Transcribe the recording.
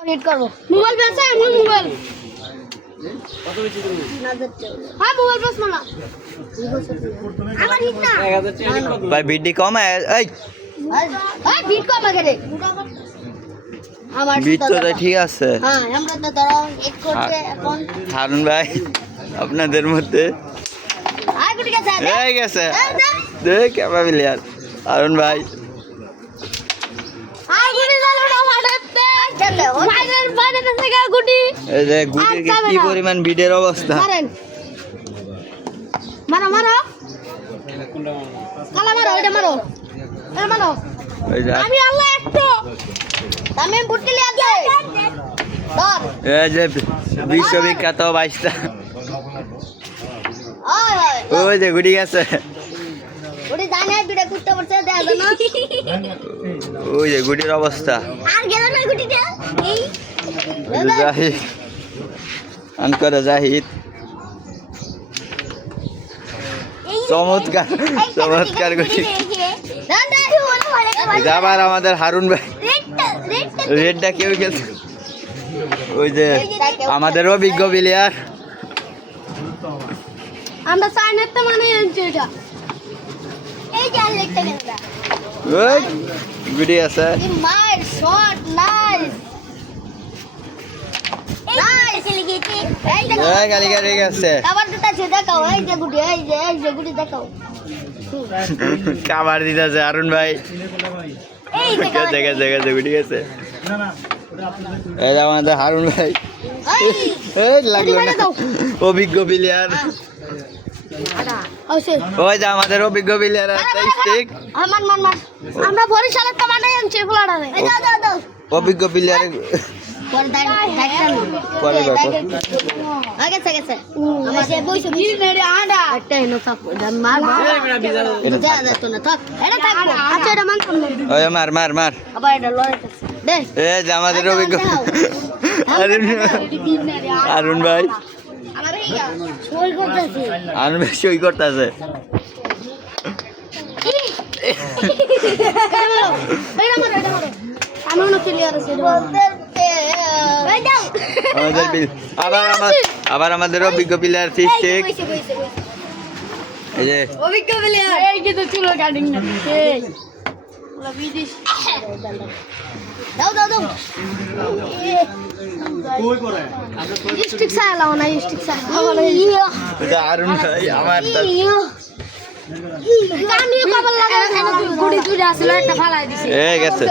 Red করব mobile বেচা আমি মোবাইল কত বেচি তুমি হ্যাঁ মোবাইল বেচ মানা আমার হিট না ভাই বিডি কম এই ভাই বিট কম আগে আমার বিট তো ঠিক আছে। হ্যাঁ আমরা তো ধরো এক করতে এখন হারুন ভাই আপনাদের মধ্যে আই গুটি গেছে এই গেছে দেখ কেমন প্লেয়ার হারুন ভাই আই গুটি গেল না মারতে মারের মারতে থেকে গুটি এই যে গুটির কি পরিমাণ বিডের অবস্থা মারেন মারো মারো কালা মারো এটা মারো এটা মারো এই যে আমি আল্লাহ একটু আমি বুটি লিয়ে আছে ধর এই যে বিশ্ববিখ্যাত 22টা ওই যে গুটি গেছে গুটি জানে বিড়ে কুত্তে পড়ছে দেখা যায় না ওই যে গুটির অবস্থা আর গেল না গুটিটা এই জাহিদ আনকরা জাহিদ চমৎকার চমৎকার গুটি আবার আমাদের হারুন ভাই রেডটা কেউ গেছে ওই যে আমাদের অভিজ্ঞ প্লেয়ার আমরা সাইনের তো মানে আনছি এটা এই যে আরেকটা গেল ওই গুটি আছে এই মার শট নাইস নাইস লিগেছি এই দেখো এই গালি গালি গেছে আবার দুটা ছে দেখাও এই যে গুটি দেখাও কাবার দিতেছে হারুন ভাই এই দেখো গেছে গেছে গেছে গুটি গেছে এই যে আমাদের হারুন ভাই এই লাগলো না অভিজ্ঞ প্লেয়ার ওই যে আমাদের অভিজ্ঞ প্লেয়ার আছে স্টিক মান মান মান আমরা বরিশালের তো মানে আনছি ফুলাড়ারে এই দাও দাও দাও অভিজ্ঞ প্লেয়ার পরে দাইটা পরে আগে গেছে আমার সে বইছে নেড়ে আডা একটা এনো থাক মার যা যা তো না থাক এটা থাক আচ্ছা এটা মান ওই মার মার মার আবার এটা লড়াইতে দে এই যে আমাদের অভিজ্ঞ হারুন ভাই আমার এইয়া সই করতেছি হারুন ভাই সই করতেছে আমি না ক্লিয়ার আছে এই দাও আবার আমাদের অভিজ্ঞ প্লেয়ার ফিস্টিক এই যে অভিজ্ঞ প্লেয়ার এই যে তো চুলো কাটিং না এই ওলা বিদেশ দাও দাও দাও কই করে স্টিক সাইলাও না স্টিক সাইলাও এটা হারুন ভাই আমার কানি কবল লাগা গুড়ি তুই আসলে একটা ফালাই দিছি এই গেছে